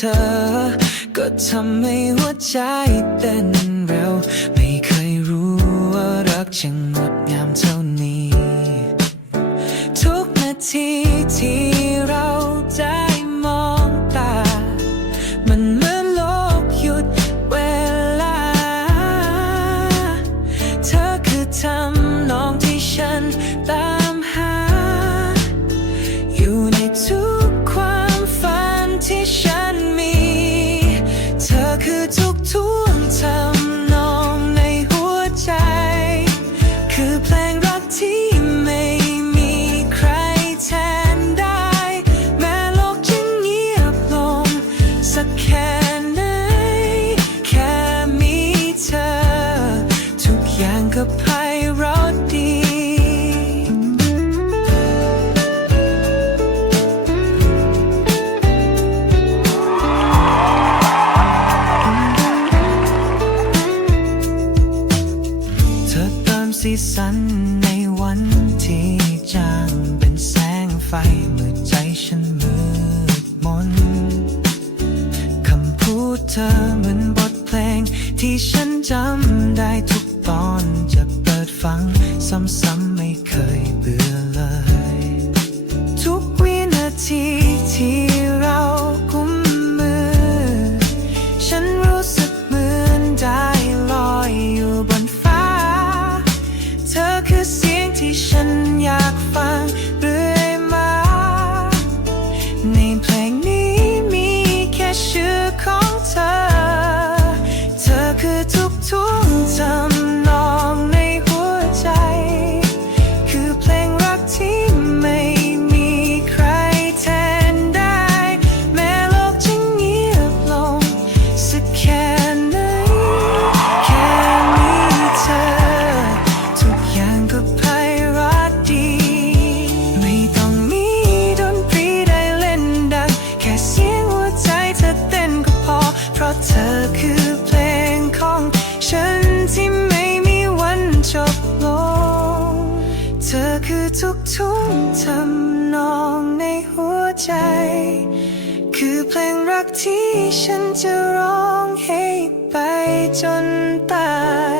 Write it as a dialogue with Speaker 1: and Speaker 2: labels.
Speaker 1: ธอ ก็ทำให้หัวใจเต้นเร็ว ไม่เคยรู้ว่ารักจะงดงาม สีสันในวันที่จางเป็นแสงไฟเมื่อใจฉันมืดมนคำพูดเธอเหมือนบทเพลง ที่ฉันจำได้ทุกตอนจะเปิดฟังซ้ำๆ ทุกทุ่กทำนองในหัวใจ คือเพลงรักที่ฉันจะร้องให้ไปจนตาย